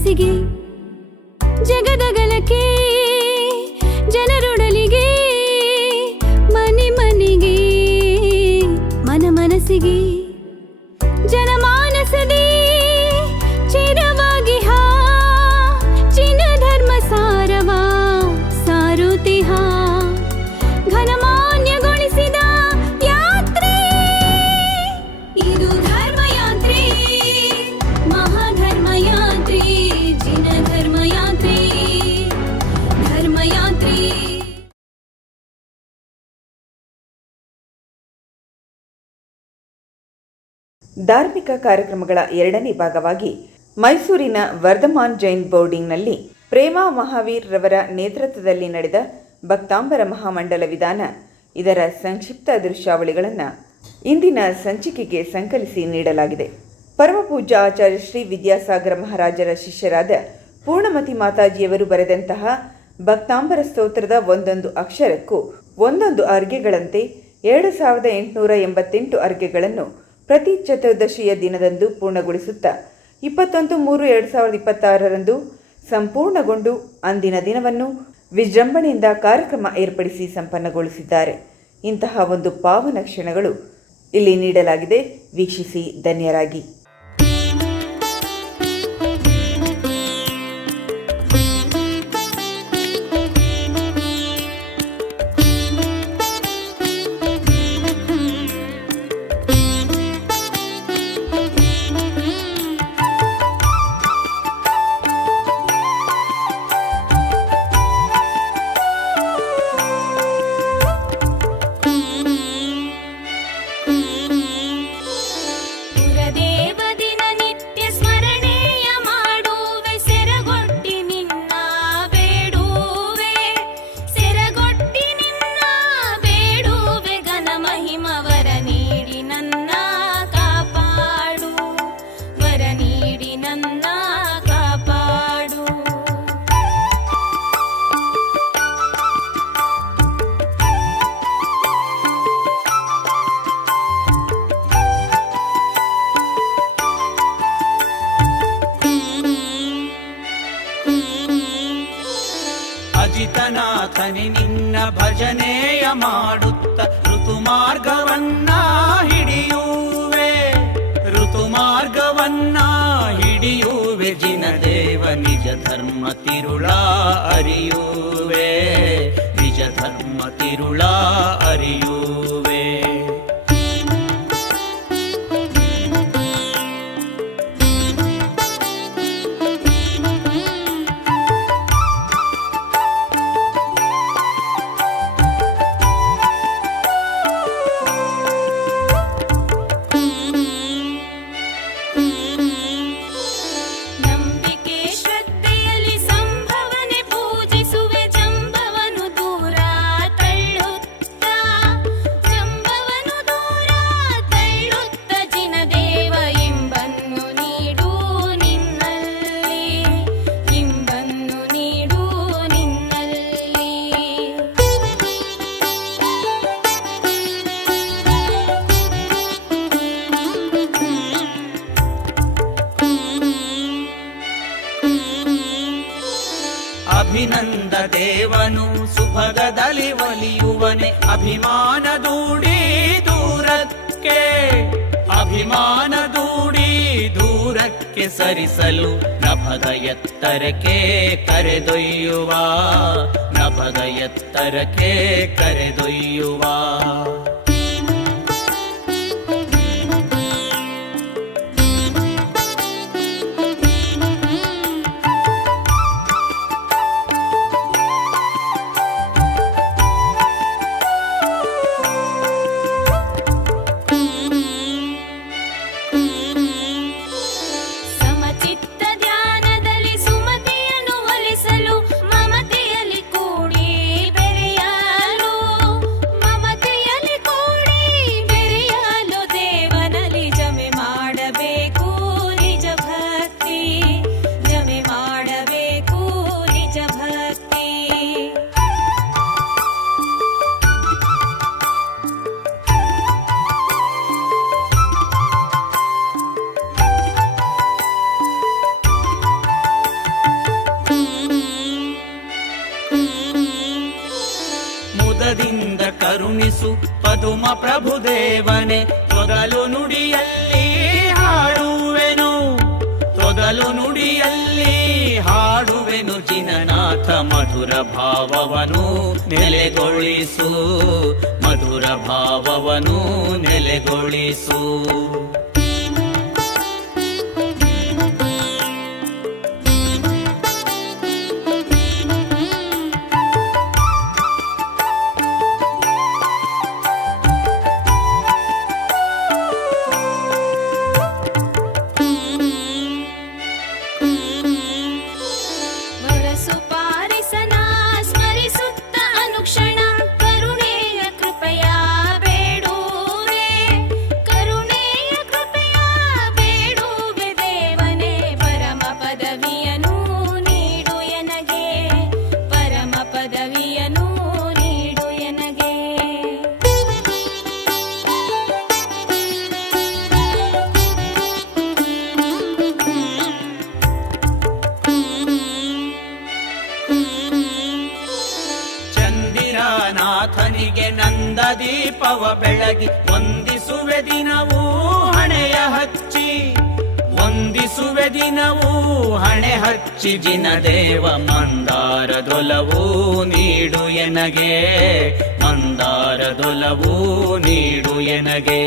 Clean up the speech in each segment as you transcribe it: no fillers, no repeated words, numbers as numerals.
ಮನಸ್ಸಿಗೆ ಜಗದಗಲಕ್ಕೆ ಜನರೊಡಲಿಗೆ ಮನೆ ಮನೆಗೆ ಮನ ಮನಸ್ಸಿಗೆ ಜನಮಾನಸದೇ ಚಿರವಾಗಿ ಹಾ ಚಿನ್ನ ಧರ್ಮ ಸಾರವಾ ಸಾರುತಿಹ ಘನಮಾನ್ಯಗೊಳಿಸಿದ ಯಾತ್ರೆ ಇದು ಧರ್ಮಯಾತ್ರೆ ಮಹಾಧರ್ಮಯಾತ್ರೆ ಜಿನ ಧರ್ಮಯಾತ್ರೆ ಧರ್ಮಯಾತ್ರೆ. ಧಾರ್ಮಿಕ ಕಾರ್ಯಕ್ರಮಗಳ ಎರಡನೇ ಭಾಗವಾಗಿ ಮೈಸೂರಿನ ವರ್ಧಮಾನ್ ಜೈನ್ ಬೋರ್ಡಿಂಗ್ನಲ್ಲಿ ಪ್ರೇಮಾ ಮಹಾವೀರ್ ರವರ ನೇತೃತ್ವದಲ್ಲಿ ನಡೆದ ಭಕ್ತಾಂಬರ ಮಹಾಮಂಡಲ ವಿಧಾನ ಇದರ ಸಂಕ್ಷಿಪ್ತ ದೃಶ್ಯಾವಳಿಗಳನ್ನು ಇಂದಿನ ಸಂಚಿಕೆಗೆ ಸಂಕಲಿಸಿ ನೀಡಲಾಗಿದೆ. ಪರಮಪೂಜ್ಯ ಆಚಾರ್ಯ ಶ್ರೀ ವಿದ್ಯಾಸಾಗರ ಮಹಾರಾಜರ ಶಿಷ್ಯರಾದ ಪೂರ್ಣಮತಿ ಮಾತಾಜಿಯವರು ಬರೆದಂತಹ ಭಕ್ತಾಂಬರ ಸ್ತೋತ್ರದ ಒಂದೊಂದು ಅಕ್ಷರಕ್ಕೂ ಒಂದೊಂದು ಅರ್ಘ್ಯಗಳಂತೆ 2888 ಅರ್ಘ್ಯಗಳನ್ನು ಪ್ರತಿ ಚತುರ್ದಶಿಯ ದಿನದಂದು ಪೂರ್ಣಗೊಳಿಸುತ್ತಾ 21/3/2026 ಸಂಪೂರ್ಣಗೊಂಡು ಅಂದಿನ ದಿನವನ್ನು ವಿಜೃಂಭಣೆಯಿಂದ ಕಾರ್ಯಕ್ರಮ ಏರ್ಪಡಿಸಿ ಸಂಪನ್ನಗೊಳಿಸಿದ್ದಾರೆ. ಇಂತಹ ಒಂದು ಪಾವನ ಕ್ಷಣಗಳು ಇಲ್ಲಿ ನೀಡಲಾಗಿದೆ. ವೀಕ್ಷಿಸಿ ಧನ್ಯರಾಗಿ. ಅಜಿತನಾಥನಿ ನಿನ್ನ ಭಜನೆಯ ಮಾಡುತ್ತ ಋತುಮಾರ್ಗವನ್ನ ಹಿಡಿಯುವೆ ಋತುಮಾರ್ಗವನ್ನ ಹಿಡಿಯುವೆ ಜಿನದೇವ ನಿಜ ಧರ್ಮ ತಿರುಳ ಅರಿಯುವೆ ನಿಜ ಧರ್ಮ ತಿರುಳ ಅರಿಯುವೆ. ಅಭಿನಂದ ದೇವನು ಸುಭಗದಲ್ಲಿ ಒಲಿಯುವನೆ ಅಭಿಮಾನ ದೂಡಿ ದೂರಕ್ಕೆ ಅಭಿಮಾನ ದೂಡಿ ದೂರಕ್ಕೆ ಸರಿಸಲು ನಭದ ಎತ್ತರಕ್ಕೆ ಕರೆದೊಯ್ಯುವ ನಭದ ಎತ್ತರಕ್ಕೆ ಕರೆದೊಯ್ಯುವ. ಮಮತೆಯಲ್ಲಿ ಪಾಲಿಸು ಪದುಮ ಪ್ರಭುದೇವನೇ. ತೊದಲು ನುಡಿಯಲ್ಲಿ ಹಾಡುವೆನು, ತೊದಲು ನುಡಿಯಲ್ಲಿ ಹಾಡುವೆನು ಜಿನನಾಥ. ಮಧುರ ಭಾವವನು ನೆಲೆಗೊಳಿಸು, ಮಧುರ ಭಾವವನು ನೆಲೆಗೊಳಿಸು. ವರಸು ಪಾರಿಸನ ಸ್ಮರಿಸುತ್ತ ಅನುಕ್ಷಣ ಕರುಣೆಯ ಕೃಪೆಯ ಬೇಡುವೆ, ಕರುಣೆಯ ಕೃಪೆಯ ಬೇಡುವೆ ದೇವನೇ. ಪರಮ ಪದವಿಯನು ನೀಡು ಎನಗೆ, ಪರಮ ಪದವಿಯನು ನೀಡು ಎನಗೆ. ಚಂದಿರನಾಥನಿಗೆ ನಂದ ದೀಪವ ಬೆಳಗಿ ವಂದಿಸುವೆ ದಿನವೂ ಹಣೆಯ ಹಚ್ಚಿ, ವಂದಿಸುವೆ ದಿನವೂ ಹಣೆ ಹಚ್ಚಿ. ಜಿನದೇವ ಮಂದಾರದೊಲವೂ ನೀಡು ಎನಗೆ, ಮಂದಾರದೊಲವೂ ನೀಡು ಎನಗೆ.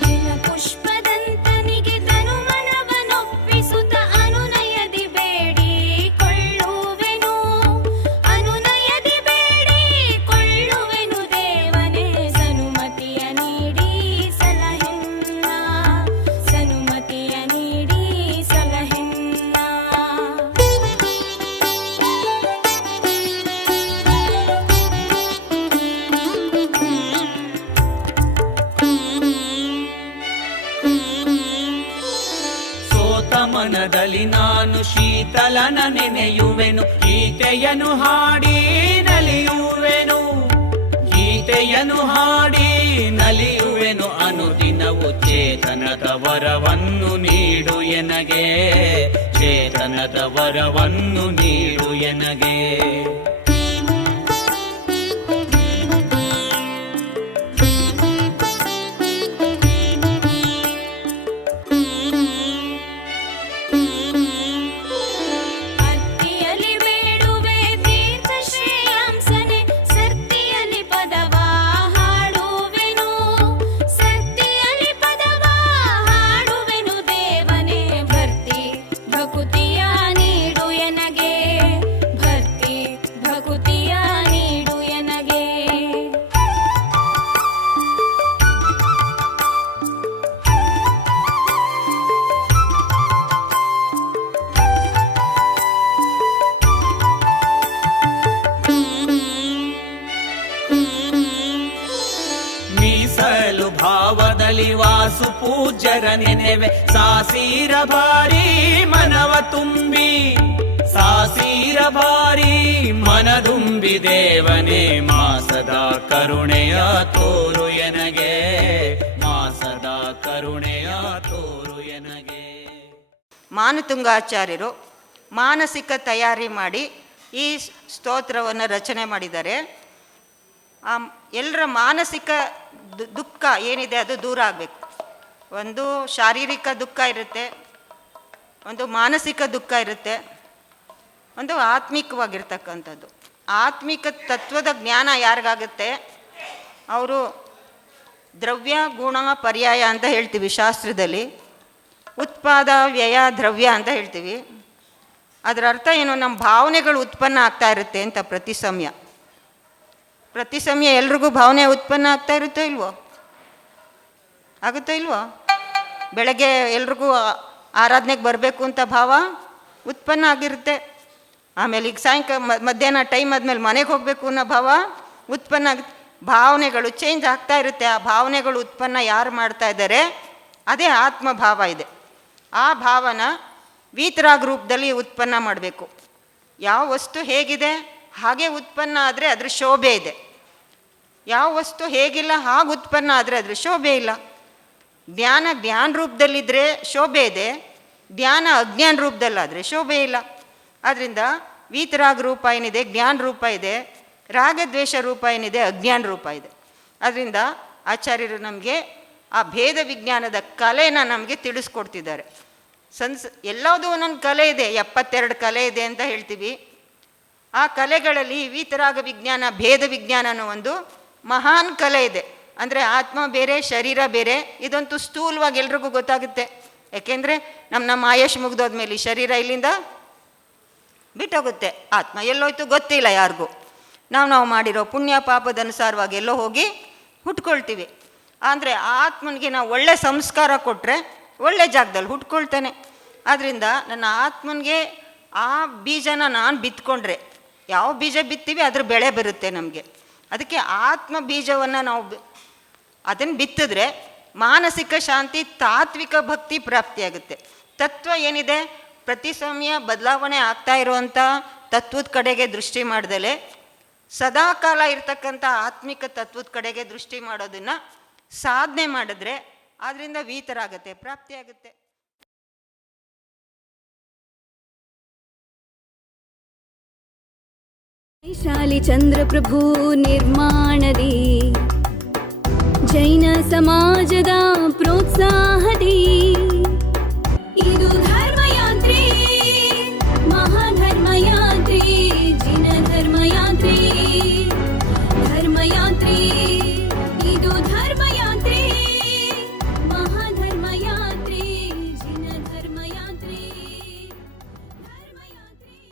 ದಿನ ಪುಷ್ಪದಂತನಿಗೆ ತನುಮನವನೊಪ್ಪಿಸುತ್ತ ಅನುನಯದಿ ಬೇಡಿಕೊಳ್ಳುವೆನು, ಅನುನಯದಿ ಬೇಡಿಕೊಳ್ಳುವೆನು ದೇವನೇ. ಸನುಮತಿಯ ನೀಡಿ ಸಲಹೆನ್ನ, ಸನುಮತಿಯ ನೀಡಿ ಸಲಹೆನ್ನ. ಸೋತ ಮನದಲ್ಲಿ ನಾನು ಶೀತಲನ ನೆನೆಯುವೆನು, ಗೀತೆಯನ್ನು ಹಾಡಿ ನಲಿಯುವೆನು, ಗೀತೆಯನ್ನು ಹಾಡಿ ನಲಿಯುವೆನು. ಅನುದಿನವು ಚೇತನದ ವರವನ್ನು ನೀಡು ಎನಗೆ, ಚೇತನದ ವರವನ್ನು ನೀಡು ಎನಗೆ. ಅತ್ತಿಯಲಿ ಬೇಡುವೆ ತೀರ್ಥ ಶ್ರೇಯಾಂಸನೆ, ಸರ್ತಿಯಲಿ ಪದವ ಹಾಡುವೆನು, ಸರ್ತಿಯಲಿ ಪದವ ಹಾಡುವೆನು ದೇವನೇ. ಭಕ್ತಿ ಭಕುತಿಯ ನೀಡು ಎನಗೆ, ಭಕ್ತಿ ಭಕುತಿಯ ನೀಡು ಎನಗೆ. ಮೀಸಲು ಭಾವದಲ್ಲಿ ವಾಸು ಪೂಜ್ಯರ ನೆನೆವೆ, ಸಾಸೀರ ಭಾರಿ ಮನವ ತುಂಬಿ, ಸಾಸೀರ ಭಾರಿ ಮನದುಂಬಿ ದೇವನೇ. ಮಾಸದ ಕರುಣೆಯ ತೋರು ಎನಗೆ, ಮಾಸದ ಕರುಣೆಯ ತೋರು ಎನಗೆ. ಮಾನತುಂಗಾಚಾರ್ಯರು ಮಾನಸಿಕ ತಯಾರಿ ಮಾಡಿ ಈ ಸ್ತೋತ್ರವನ್ನು ರಚನೆ ಮಾಡಿದ್ದಾರೆ. ಎಲ್ಲರ ಮಾನಸಿಕ ದುಃಖ ಏನಿದೆ ಅದು ದೂರ ಆಗಬೇಕು. ಒಂದು ಶಾರೀರಿಕ ದುಃಖ ಇರುತ್ತೆ, ಒಂದು ಮಾನಸಿಕ ದುಃಖ ಇರುತ್ತೆ, ಒಂದು ಆತ್ಮಿಕವಾಗಿರ್ತಕ್ಕಂಥದ್ದು. ಆತ್ಮಿಕ ತತ್ವದ ಜ್ಞಾನ ಯಾರಿಗಾಗುತ್ತೆ, ಅವರು ದ್ರವ್ಯ ಗುಣ ಪರ್ಯಾಯ ಅಂತ ಹೇಳ್ತೀವಿ ಶಾಸ್ತ್ರದಲ್ಲಿ, ಉತ್ಪಾದ ವ್ಯಯ ದ್ರವ್ಯ ಅಂತ ಹೇಳ್ತೀವಿ. ಅದರ ಅರ್ಥ ಏನು, ನಮ್ಮ ಭಾವನೆಗಳು ಉತ್ಪನ್ನ ಆಗ್ತಾ ಇರುತ್ತೆ ಅಂತ. ಪ್ರತಿ ಸಮಯ ಎಲ್ರಿಗೂ ಭಾವನೆ ಉತ್ಪನ್ನ ಆಗ್ತಾ ಇರುತ್ತೋ ಇಲ್ವೋ, ಆಗುತ್ತೋ ಇಲ್ವೋ? ಬೆಳಗ್ಗೆ ಎಲ್ರಿಗೂ ಆರಾಧನೆಗೆ ಬರಬೇಕು ಅಂತ ಭಾವ ಉತ್ಪನ್ನ ಆಗಿರುತ್ತೆ. ಆಮೇಲೆ ಈಗ ಸಾಯಂಕಾಲ ಮಧ್ಯಾಹ್ನ ಟೈಮ್ ಆದಮೇಲೆ ಮನೆಗೆ ಹೋಗಬೇಕು ಅನ್ನೋ ಭಾವ ಉತ್ಪನ್ನ ಆಗುತ್ತೆ. ಭಾವನೆಗಳು ಚೇಂಜ್ ಆಗ್ತಾ ಇರುತ್ತೆ. ಆ ಭಾವನೆಗಳು ಉತ್ಪನ್ನ ಯಾರು ಮಾಡ್ತಾ ಇದ್ದಾರೆ, ಅದೇ ಆತ್ಮಭಾವ ಇದೆ. ಆ ಭಾವನ ವೀತರಾಗ ರೂಪದಲ್ಲಿ ಉತ್ಪನ್ನ ಮಾಡಬೇಕು. ಯಾವ ವಸ್ತು ಹೇಗಿದೆ ಹಾಗೆ ಉತ್ಪನ್ನ ಆದರೆ ಅದ್ರ ಶೋಭೆ ಇದೆ, ಯಾವ ವಸ್ತು ಹೇಗಿಲ್ಲ ಹಾಗೆ ಉತ್ಪನ್ನ ಆದರೆ ಅದ್ರ ಶೋಭೆ ಇಲ್ಲ. ಜ್ಞಾನ ರೂಪದಲ್ಲಿದ್ದರೆ ಶೋಭೆ ಇದೆ, ಧ್ಯಾನ ಅಜ್ಞಾನ ರೂಪದಲ್ಲಾದರೆ ಶೋಭೆ ಇಲ್ಲ. ಆದ್ದರಿಂದ ವೀತರಾಗ ರೂಪ ಏನಿದೆ ಜ್ಞಾನ ರೂಪ ಇದೆ, ರಾಗದ್ವೇಷ ರೂಪ ಏನಿದೆ ಅಜ್ಞಾನ ರೂಪ ಇದೆ. ಅದರಿಂದ ಆಚಾರ್ಯರು ನಮಗೆ ಆ ಭೇದ ವಿಜ್ಞಾನದ ಕಲೆನ ನಮಗೆ ತಿಳಿಸ್ಕೊಡ್ತಿದ್ದಾರೆ. ಎಲ್ಲದೂ ಒಂದೊಂದು ಕಲೆ ಇದೆ, 72 ಕಲೆ ಇದೆ ಅಂತ ಹೇಳ್ತೀವಿ. ಆ ಕಲೆಗಳಲ್ಲಿ ವೀತರಾಗ ವಿಜ್ಞಾನ ಭೇದ ವಿಜ್ಞಾನ ಅನ್ನೋ ಒಂದು ಮಹಾನ್ ಕಲೆ ಇದೆ. ಅಂದರೆ ಆತ್ಮ ಬೇರೆ ಶರೀರ ಬೇರೆ, ಇದಂತೂ ಸ್ಥೂಲವಾಗಿ ಎಲ್ರಿಗೂ ಗೊತ್ತಾಗುತ್ತೆ. ಯಾಕೆಂದರೆ ನಮ್ಮ ಆಯುಷ್ ಮುಗ್ದೋದ್ಮೇಲೆ ಈ ಶರೀರ ಇಲ್ಲಿಂದ ಬಿಟ್ಟೋಗುತ್ತೆ, ಆತ್ಮ ಎಲ್ಲೋಯ್ತು ಗೊತ್ತಿಲ್ಲ ಯಾರಿಗೂ. ನಾವು ಮಾಡಿರೋ ಪುಣ್ಯ ಪಾಪದ ಅನುಸಾರವಾಗಿ ಎಲ್ಲೋ ಹೋಗಿ ಹುಟ್ಕೊಳ್ತೀವಿ. ಅಂದರೆ ಆತ್ಮನಿಗೆ ನಾವು ಒಳ್ಳೆ ಸಂಸ್ಕಾರ ಕೊಟ್ಟರೆ ಒಳ್ಳೆ ಜಾಗದಲ್ಲಿ ಹುಟ್ಕೊಳ್ತಾನೆ. ಆದ್ದರಿಂದ ನನ್ನ ಆತ್ಮನಿಗೆ ಆ ಬೀಜನ ನಾನು ಬಿತ್ಕೊಂಡ್ರೆ, ಯಾವ ಬೀಜ ಬಿತ್ತೀವಿ ಅದ್ರ ಬೆಳೆ ಬರುತ್ತೆ ನಮಗೆ. ಅದಕ್ಕೆ ಆತ್ಮ ಬೀಜವನ್ನು ನಾವು ಅದನ್ನು ಬಿತ್ತಿದ್ರೆ ಮಾನಸಿಕ ಶಾಂತಿ, ತಾತ್ವಿಕ ಭಕ್ತಿ ಪ್ರಾಪ್ತಿಯಾಗುತ್ತೆ. ತತ್ವ ಏನಿದೆ ಪ್ರತಿ ಸಮಯ ಬದಲಾವಣೆ ಆಗ್ತಾ ಇರುವಂಥ ತತ್ವದ ಕಡೆಗೆ ದೃಷ್ಟಿ ಮಾಡ್ದಲೆ ಸದಾಕಾಲ ಇರ್ತಕ್ಕಂಥ ಆತ್ಮಿಕ ತತ್ವದ ಕಡೆಗೆ ದೃಷ್ಟಿ ಮಾಡೋದನ್ನು ಸಾಧನೆ ಮಾಡಿದ್ರೆ ಅದರಿಂದ ವೀತರಾಗತ್ತೆ, ಪ್ರಾಪ್ತಿಯಾಗುತ್ತೆ. ವೈಶಾಲಿ ಚಂದ್ರಪ್ರಭು ನಿರ್ಮಾಣದಿ ಜೈನ ಸಮಾಜದ ಪ್ರೋತ್ಸಾಹದಿ ಇದು ಧರ್ಮಯಾತ್ರೆ, ಮಹಾಧರ್ಮಯಾತ್ರೆ, ಜಿನ ಧರ್ಮಯಾತ್ರೆ.